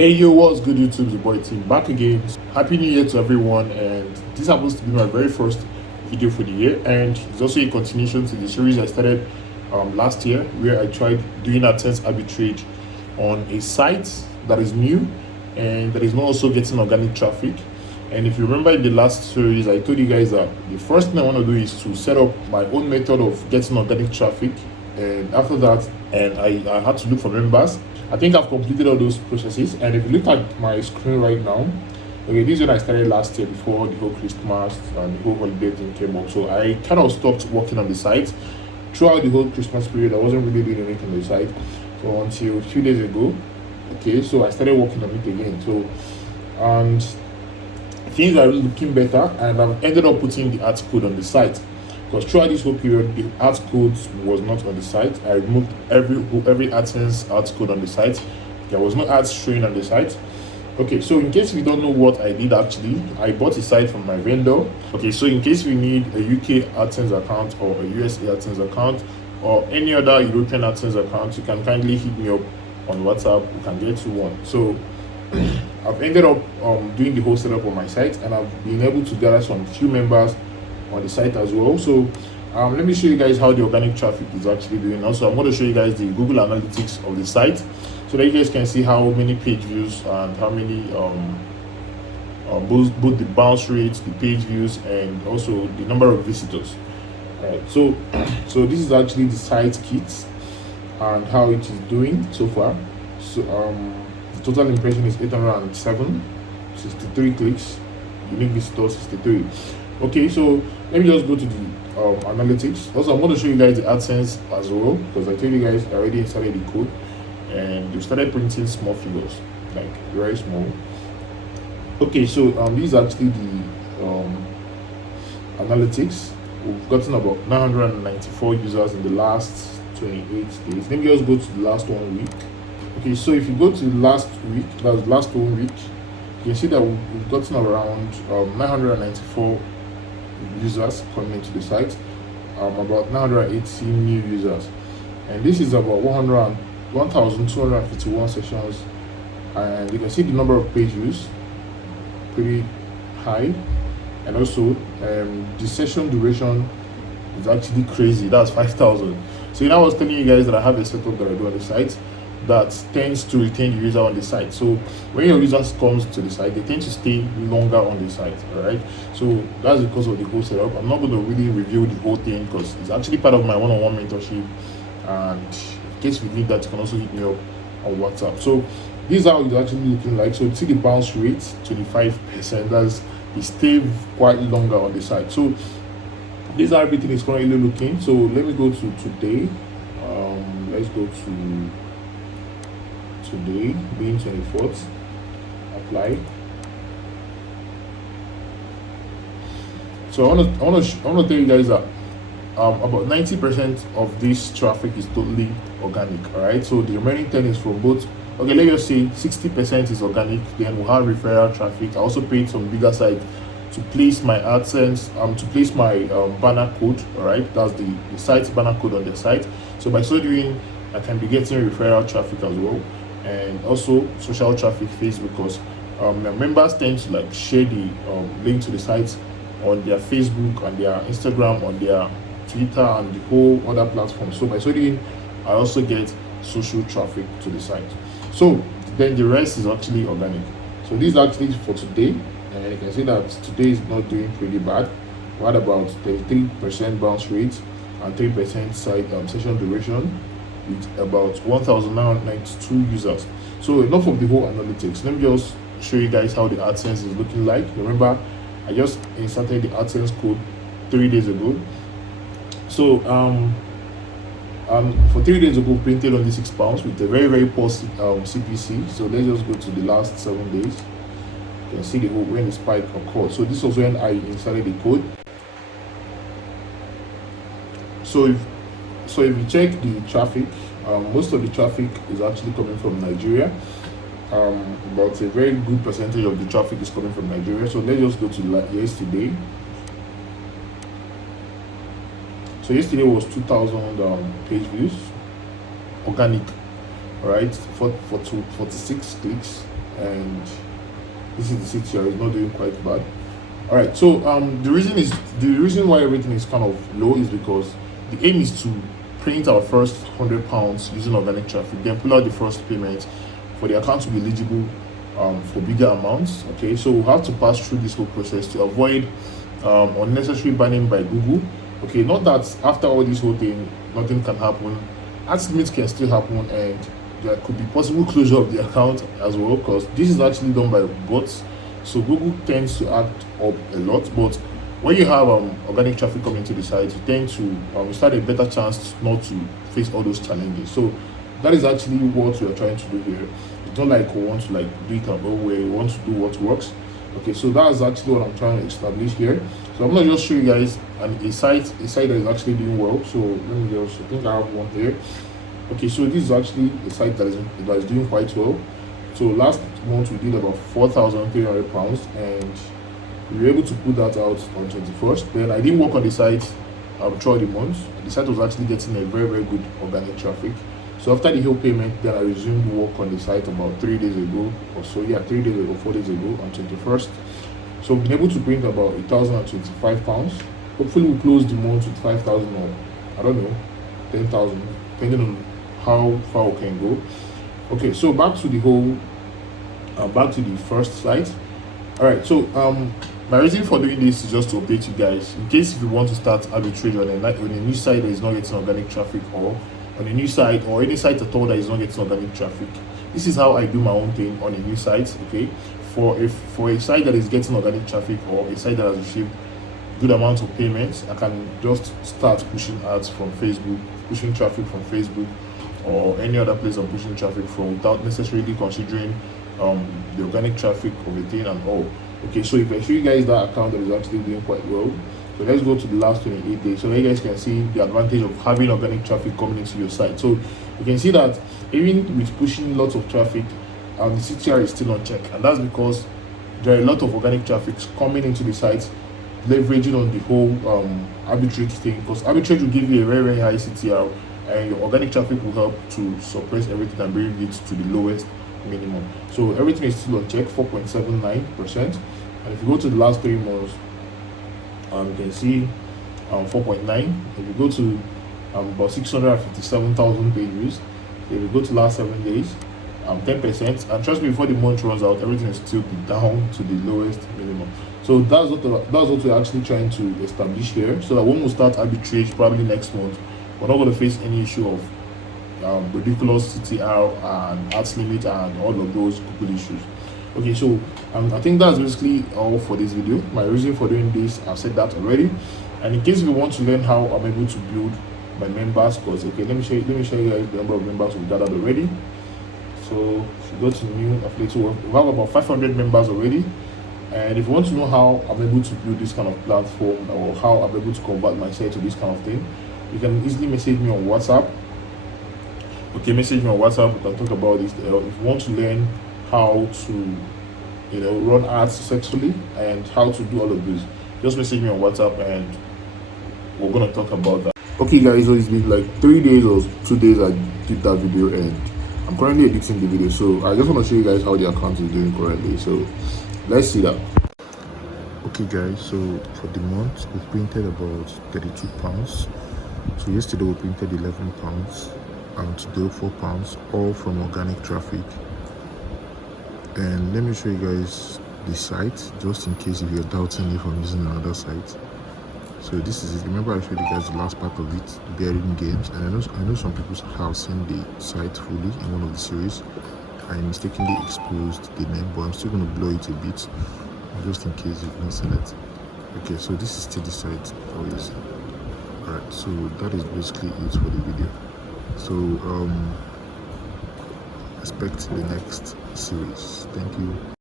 Hey yo, what's good YouTube? The boy team back again. Happy New Year to everyone, and this happens to be my very first video for the year, and it's also a continuation to the series I started last year, where I tried doing Adsense arbitrage on a site that is new and that is not also getting organic traffic. And if you remember in the last series, I told you guys that the first thing I want to do is to set up my own method of getting organic traffic, and after that, I had to look for members. I think I've completed all those processes, and if you look at my screen right now, okay, this is when I started last year before the whole Christmas and the whole holiday thing came up. So I kind of stopped working on the site throughout the whole Christmas period. I wasn't really doing anything on the site, so until a few days ago, okay, so I started working on it again. So and things are looking better, and I've ended up putting the ads code on the site, because throughout this whole period the ads code was not on the site. I removed every AdSense ads code on the site. There was no ads showing on the site. Okay, so in case you don't know what I did, actually I bought a site from my vendor. Okay, so in case you need a UK AdSense account or a USA AdSense account or any other European AdSense account, you can kindly hit me up on WhatsApp. We can get you one. So I've ended up doing the whole setup on my site, and I've been able to gather some few members on the site as well. So let me show you guys how the organic traffic is actually doing. Also, I'm going to show you guys the Google Analytics of the site, so that you guys can see how many page views and how many both the bounce rates, the page views, and also the number of visitors. All right, so this is actually the site kit and how it is doing so far. So the total impression is 807, 63 clicks, unique visitors 63. Okay, so let me just go to the analytics. Also, I'm going to show you guys the AdSense as well, because I told you guys I already installed the code and they started printing small figures, like very small. Okay, so this is actually the analytics. We've gotten about 994 users in the last 28 days. Let me just go to the last 1 week. Okay, so if you go to the last week, that's the last 1 week, you can see that we've gotten around 994 users coming into the site, about 980 new users, and this is about 1,251 sessions, and you can see the number of page views pretty high, and also the session duration is actually crazy. That's 5,000. So I was telling you guys that I have a setup that I do on the site that tends to retain the user on the site. So when your users comes to the site, they tend to stay longer on the site. All right, so that's because of the whole setup. I'm not going to really review the whole thing, because it's actually part of my one-on-one mentorship, and in case you need that, you can also hit me up on WhatsApp. So this is how it's actually looking like. So see the bounce rate 25%. That's it stay quite longer on the site. So this is how everything is currently looking. So let me go to today. Let's go to today, being 24th. Apply. So I want to tell you guys that about 90% of this traffic is totally organic. All right, so the remaining 10 is from both. Okay, let's just say 60% is organic. Then we'll have referral traffic. I also paid some bigger sites to place my AdSense, to place my banner code. All right, that's the site's banner code on the site. So by so doing, I can be getting referral traffic as well, and also social traffic, Facebook, because my members tend to like share the link to the site on their Facebook, on their Instagram, on their Twitter, and the whole other platforms. So by so doing, I also get social traffic to the site. So then the rest is actually organic. So this is actually for today, and you can see that today is not doing pretty bad. What about 33% bounce rate and 3% site session duration, with about 1,992 users. So enough of the whole analytics. Let me just show you guys how the AdSense is looking like. Remember, I just inserted the AdSense code 3 days ago. So for 3 days ago, printed only £6 with a very poor CPC. So let's just go to the last 7 days. You can see the whole when the spike occurred. So this was when I inserted the code. So if you check the traffic, most of the traffic is actually coming from Nigeria. About a very good percentage of the traffic is coming from Nigeria. So let's just go to yesterday. So yesterday was 2,000 page views, organic. All right, for 46 clicks, and this is the CTR. It's not doing quite bad. All right, so the reason why everything is kind of low is because the aim is to print our first £100 using organic traffic, then pull out the first payment for the account to be eligible for bigger amounts. Okay, so we have to pass through this whole process to avoid unnecessary banning by Google. Okay, not that after all this whole thing nothing can happen. Ads limits can still happen, and there could be possible closure of the account as well, because this is actually done by bots. So Google tends to act up a lot, but when you have organic traffic coming to the site, you tend to start a better chance not to face all those challenges. So that is actually what we are trying to do here. It's not like we want to do it our own way. We want to do what works. Okay, so that's actually what I'm trying to establish here. So I'm gonna just show you guys a site that is actually doing well. So let me just, I think I have one here. Okay, so this is actually a site that is doing quite well. So last month we did about £4,300, and we were able to put that out on 21st. Then I didn't work on the site throughout the month. The site was actually getting a very, very good organic traffic. So after the whole payment, then I resumed work on the site about 3 days ago or so. Yeah, 3 days ago, 4 days ago on 21st. So I've been able to print about £1,025. Hopefully we close the month with 5,000 or I don't know, 10,000, depending on how far we can go. Okay, so back to the first site. All right, so my reason for doing this is just to update you guys in case if you want to start arbitrage on a new site that is not getting organic traffic, or on a new site, or any site at all that is not getting organic traffic. This is how I do my own thing on a new site. Okay, for a site that is getting organic traffic, or a site that has received good amounts of payments, I can just start pushing ads from Facebook, pushing traffic from Facebook, or any other place I'm pushing traffic from, without necessarily considering the organic traffic of a thing and all. Okay, so if I show you guys that account that is actually doing quite well, so let's go to the last 28 days so you guys can see the advantage of having organic traffic coming into your site. So you can see that even with pushing lots of traffic, the CTR is still on check, and that's because there are a lot of organic traffic coming into the site, leveraging on the whole arbitrage thing, because arbitrage will give you a very, very high CTR, and your organic traffic will help to suppress everything and bring it to the lowest minimum. So everything is still on check, 4.79%. And if you go to the last 3 months, you can see 4.9. If you go to about 657,000 page views, if you go to last 7 days, 10%. And trust me, before the month runs out, everything is still down to the lowest minimum. So that's what we're actually trying to establish here, so that when we start arbitrage probably next month, we're not going to face any issue of ridiculous CTR and ads limit and all of those Google issues. Okay, so I think that's basically all for this video. My reason for doing this, I've said that already. And in case you want to learn how I'm able to build my members, because okay, let me show you guys the number of members we've gathered already. So if you go to new affiliate, we have about 500 members already. And if you want to know how I'm able to build this kind of platform, or how I'm able to convert my site to this kind of thing, you can easily message me on WhatsApp. Okay, message me on WhatsApp. We can talk about this. If you want to learn how to, run ads successfully and how to do all of this, just message me on WhatsApp, and we're gonna talk about that. Okay, guys, so it's been like 3 days or 2 days I did that video, and I'm currently editing the video. So I just want to show you guys how the account is doing currently. So let's see that. Okay, guys, so for the month we printed about £32. So yesterday we printed £11, and today £4, all from organic traffic. And let me show you guys the site, just in case if you're doubting if I'm using another site. So this is it. Remember I showed you guys the last part of it, bearing games, and I know some people have seen the site fully in one of the series. I mistakenly exposed the name, but I'm still going to blow it a bit, just in case you've not seen it. Okay, so this is still the site. Alright, so that is basically it for the video. So expect the next series. Thank you.